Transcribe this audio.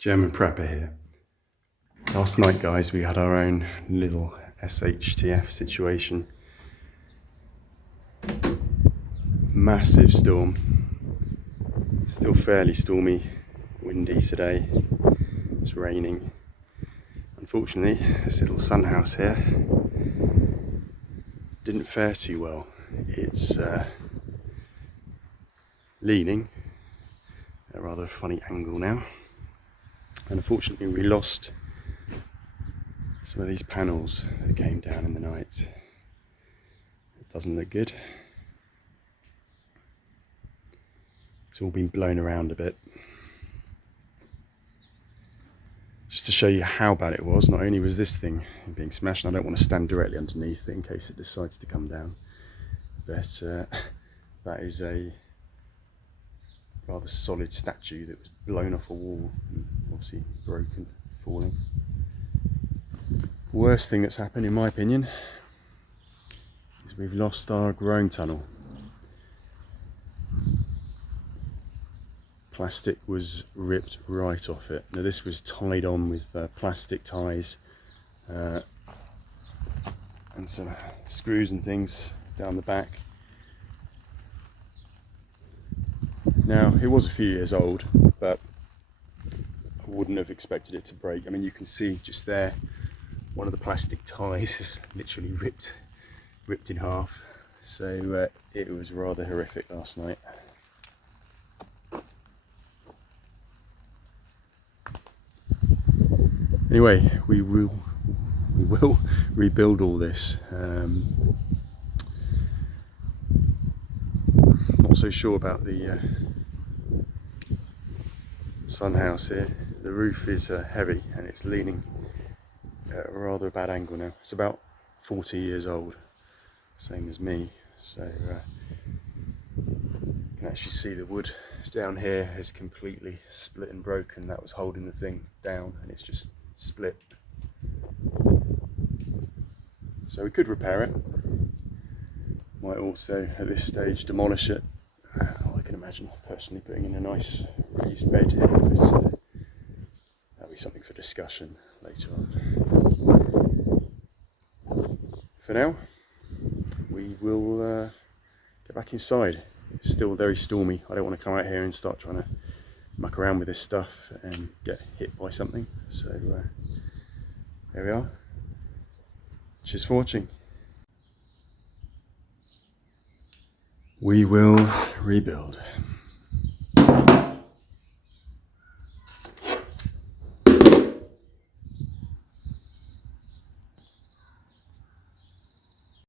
German prepper here. Last night, guys, we had our own little SHTF situation. Massive storm. Still fairly stormy, windy today. It's raining. Unfortunately, this little sun house here didn't fare too well. It's leaning at a rather funny angle now. And unfortunately, we lost some of these panels that came down in the night. It doesn't look good. It's all been blown around a bit. Just to show you how bad it was, not only was this thing being smashed, and I don't want to stand directly underneath it in case it decides to come down, but that is a rather solid statue that was blown off a wall and obviously broken, falling. Worst thing that's happened, in my opinion, is we've lost our growing tunnel. Plastic was ripped right off it. Now this was tied on with plastic ties and some screws and things down the back. Now it was a few years old, but I wouldn't have expected it to break. I mean, you can see just there, one of the plastic ties is literally ripped in half. So it was rather horrific last night. Anyway, we will rebuild all this. Not so sure about the sun house here. The roof is heavy and it's leaning at a rather bad angle now. It's about 40 years old, same as me. So you can actually see the wood down here is completely split and broken. That was holding the thing down and it's just split. So we could repair it. Might also at this stage demolish it. I can imagine personally putting in a nice raised bed here, but that'll be something for discussion later on. For now, we will get back inside. It's still very stormy. I don't want to come out here and start trying to muck around with this stuff and get hit by something. So there we are. Cheers for watching. We will rebuild.